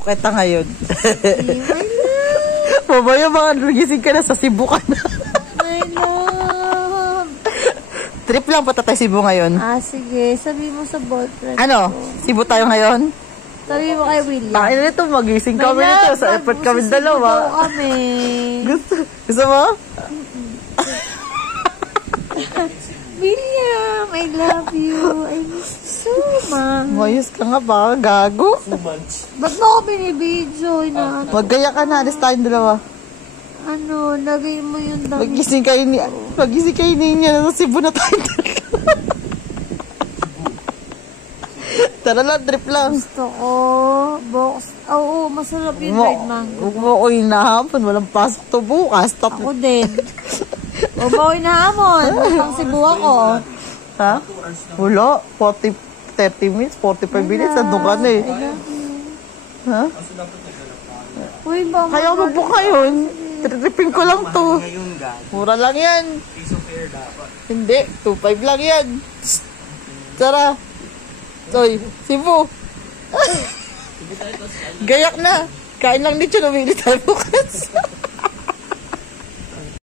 Kita ngayon. My love. Mamaya mga nagising ka na sa Cebu ka na. My love. Trip lang pa tayo Cebu ngayon. Sige. Sabi mo sa boyfriend Ano? Cebu tayo ngayon? Sabi mo kay William. Ano nito? Magising kami My nito. love, Sa effort kami dalawa. Cebu kami. Gusto mo? William, I love you. I miss you so much. Mayos ka nga ba? Gago. Ba't mo ako binibidyo? Maggaya ka na. Alis tayong dalawa. Lagay mo yung dami. Magising kayo niya. Nasa Cebu na tayo. Tara lang, trip lang. Gusto ko. Box. Oo, masarap yung dried mango. Huwag mo ako hinahapon. Walang pasok to bukas. Ako din. Huwag mo hinahamon. Pang Cebu ako. Ha? Wala. 30 minutes, 45 minutes. Andun ka na eh. Ha? Uy, ba? Kaya magbook ngayon. Tripping ko lang to. Mura lang yan. Hindi. 2.5 lang yan. Tara. Soy, Cebu. Gayak na. Kain lang nito. Namili tayo bukas.